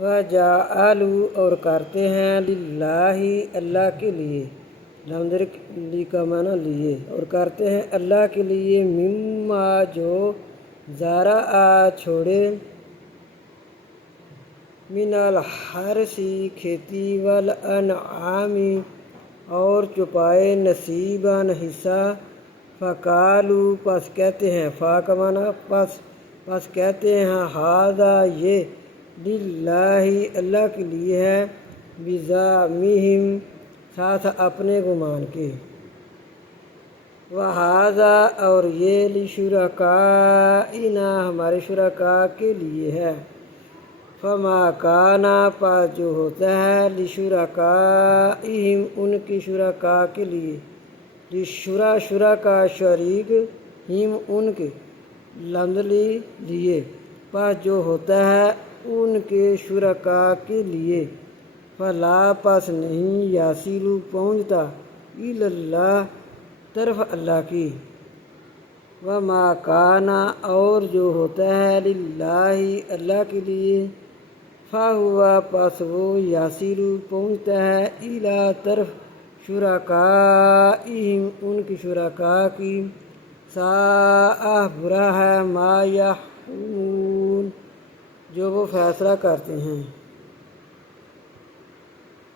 وَجَعَلُوا اور کرتے ہیں للہ اللہ کے لیے، لی کا معنی لیے، اور کرتے ہیں اللہ کے لیے مما جو زرع چھوڑے، من الحرث کھیتی، والانعام اور چپائے، نصیباً حصہ، فقالوا پس کہتے ہیں، فا کا معنی پس کہتے ہیں، ھذا یہ للہ اللہ کے لیے ہے، بزعمہم ساتھ اپنے گمان کے، وھذا اور یہ لشرکائنا ہمارے شرکاء کے لیے ہے، فما کان پس جو ہوتا ہے، لشرکائہم ان کی شرکاء کے لیے، شرکاء شریک، ہم ان کے، لیے، پس جو ہوتا ہے ان کے شرکاء کے لیے، فلا پس نہیں، یصل پہنچتا، الی اللہ طرف اللہ کی، وما کان اور جو ہوتا ہے، للہ اللہ کے لیے، فہو پس وہ، یصل پہنچتا ہے، الی طرف شرکائہم ان کی شرکاء کی، ساء برا ہے، ما یحکمون جو وہ فیصلہ کرتے ہیں۔